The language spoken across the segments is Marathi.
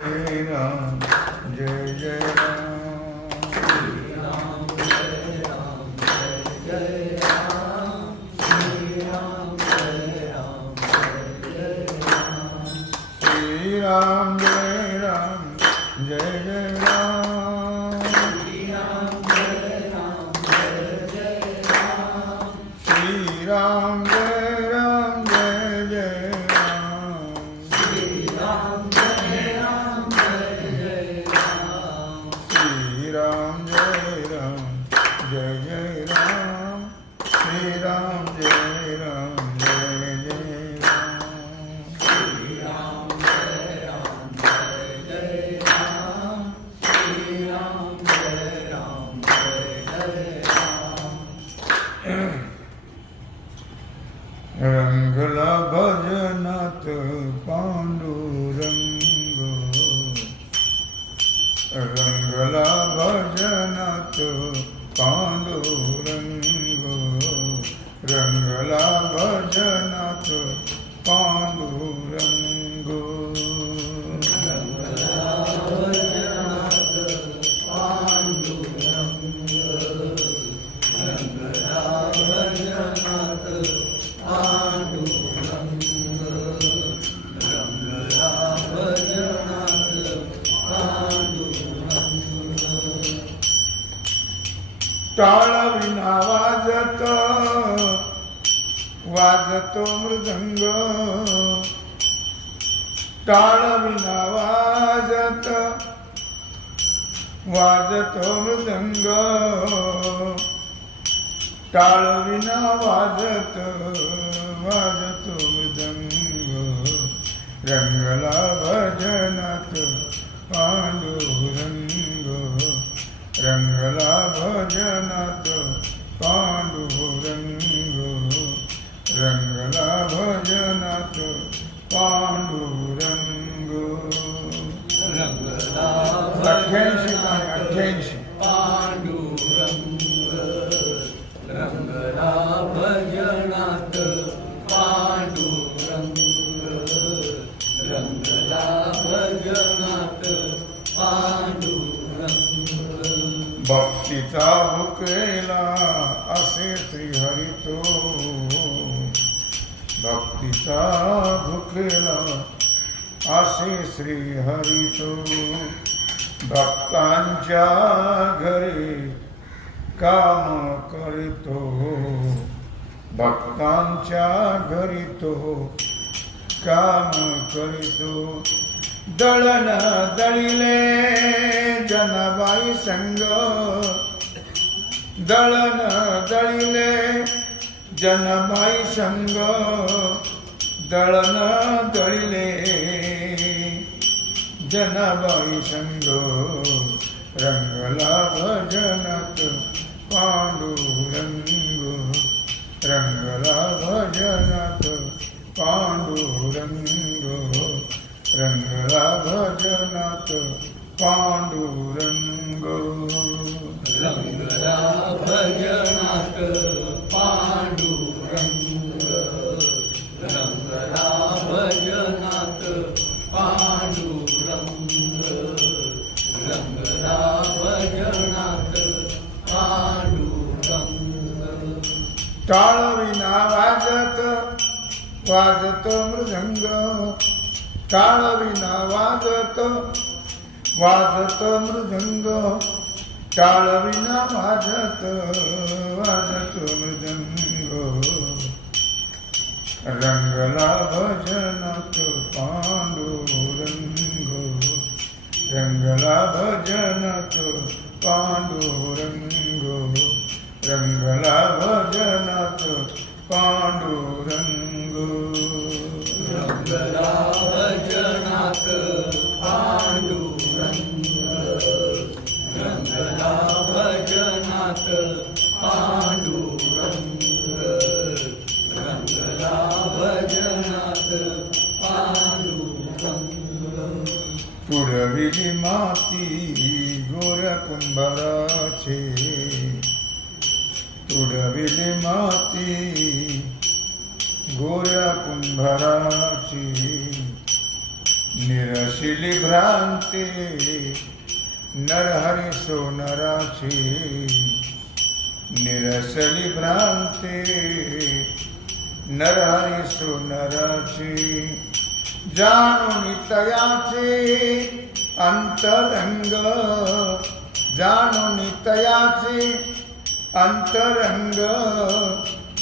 जय राम जय जय राम श्री राम जय राम जय जय राम श्री राम जय राम टाळ विना वाजत वाजतो मृदंग. टाळविना वाजत वाजतो मृदंग. टाळविना वाजत वाजतो मृदंग. रंगला भजनात पांडुरंग. रंगला भजनात पांडुरंग रंगला भजनात पांडुरंग अठ्ठ्याऐंशी पाणी अठ्ठ्याऐंशी भक्तीचा भुकेला असे श्री हरितो भक्तांच्या घरी काम करीतो. भक्तांच्या घरी तो काम करीतो. दळण दळिले जनबाई संग. दळण दळिले जनबाई संग दळण दळिले जनबाई संग रंगला भजनात पांडुरंग। रंगला भजनात पांडुरंग टाळ विना वाजत वाजत मृदंग. टाळ विना वाजत वाजत मृदंग. टाळ विना वाजत वाजत मृदंग. रंगला भजनात पांडुरंग. रंगला भजनात पांडुरंग. रंगला भज भजनात पांडुरंग रंगला भजनात पांडुरंग पुरविली माती गोऱ्या कुंभाराचे तुडविली माती गोऱ्या कुंभाराची निरशिली भ्रांती નરહરિ સોનરાથી નિરસલી ભ્રાંતિ. નરહરિ સોનરાથી જાણુ નિતયાથી અંતરંગ. જાણુ નિતયાથી અંતરંગ.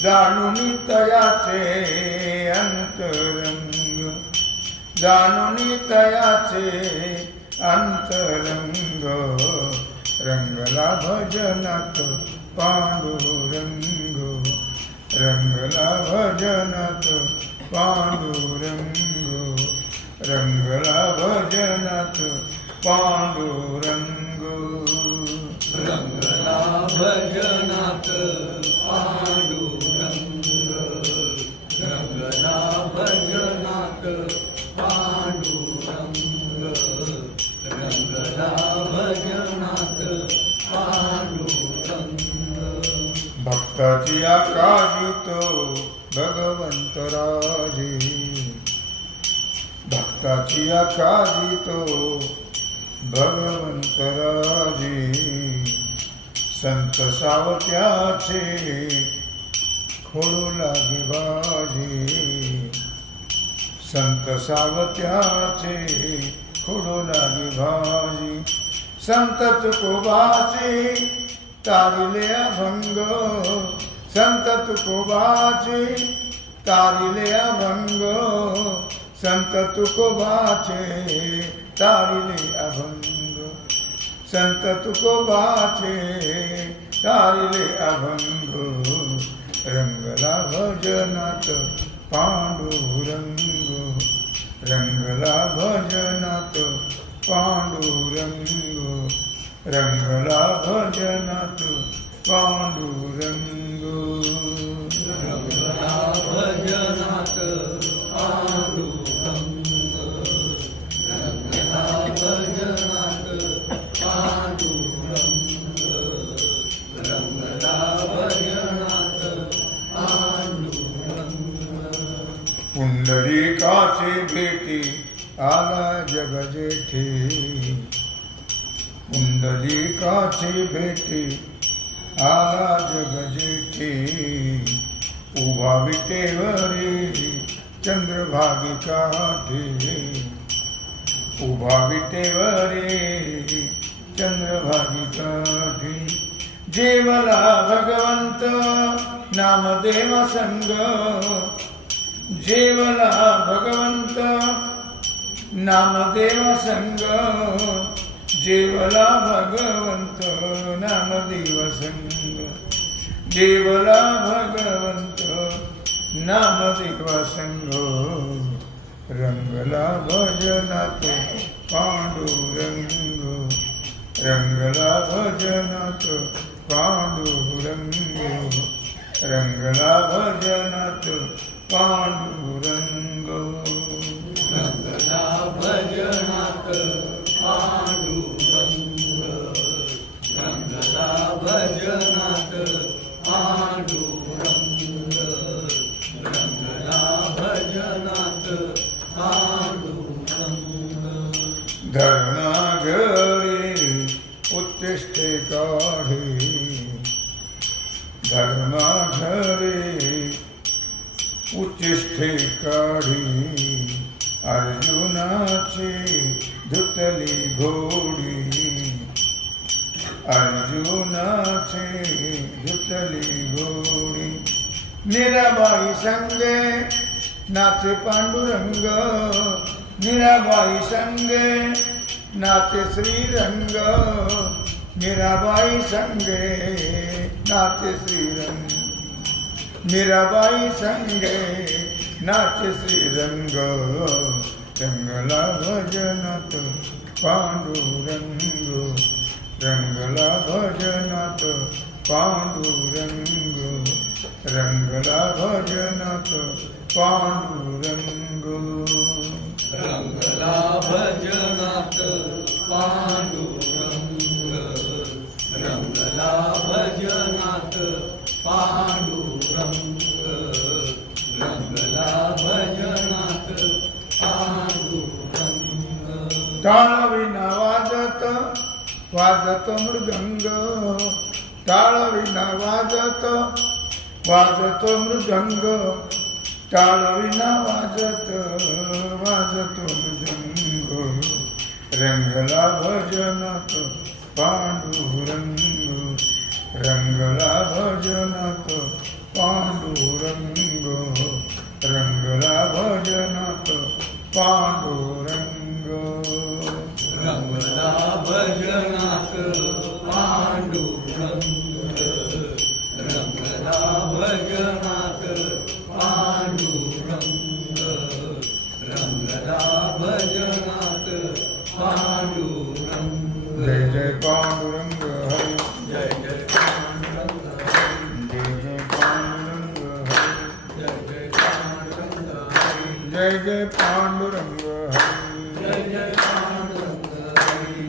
જાણુ નિતયા છે અંતરંગ. જાણુ નિતયા છે अंतरंग जाणून तयाचे अंतरंग जाणून तयाचे अंतरंग रंगला भजनात पांडुरंग रंगला भजनात पांडुरंग रंगला भजनात पांडुरंग। रंगला भजनात भक्ताची आकाशी तो भगवंत राजे. भक्ताची आकाशी तो भगवंत राजे. संत सावत्याचे खोडू लागे बाजे. संत सावत्याचे खोडू लागे भाजी संत तुकोबाचे तारिले अभंग संत तुकोबाचे. तारिले अभंग संत तुकोबाचे. तारिले अभंग संत तुकोबाचे. तारिले अभंग रंगला भजनात पांडुरंग रंगला भजनात पांडुरंग. रंगला भजनात पांडुरंग पुंडलिकाचे भेटी आला जगजेठे उभा विटेवरी चंद्रभागी काठे. उभा विटेवरी चंद्रभागी काठे. जेवला भगवंत नामदेव संग. जेवला भगवंत नामदेव संग. जेवला भगवंत नामदेव संग जेवला भगवंत नामदेव संग रंगला भजनात पांडुरंग. रंगला भजनात पांडुरंग. रंगला भजनात पांडुरंग. धर्माघरे उत्तिष्ठे काढे. धर्माघरे उत्तिष्ठे काढी. अर्जुनाची धुतली घोडी. अर्जुनाची धुतली घोडी. निराबाई संगे नाचे पांडुरंग मीराबाई संगे नाते श्रीरंग। मीराबाई संगे नाते श्रीरंग। मीराबाई संगे नाते श्रीरंग। रंगला भजनात पांडुरंग। रंगला भजनात पांडुरंग। रंगला भजनात पांडुरंग। रंगला भजनात पांडुरंग रंगला भजनात पांडुरंग रंगला भजनात पांडुरंग टाळ विना वाजत वाजत मृदंग. टाळ वाजत वाजत मृदंग. टाळविना वाजत वाजत मृदंग रंगला भजनात पांडुरंग. रंगला भजनात पांडुरंग. रंगला भजनात पांडुरंग.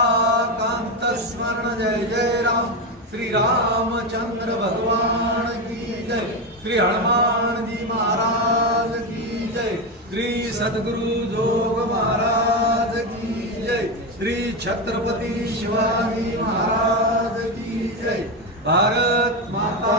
सीताकांत स्मरण जय जय राम. श्री रामचंद्र भगवान की जय. श्री हनुमान जी महाराज की जय. श्री सद्गुरु जोग महाराज की जय. श्री छत्रपती शिवाजी महाराज की जय. भारत माता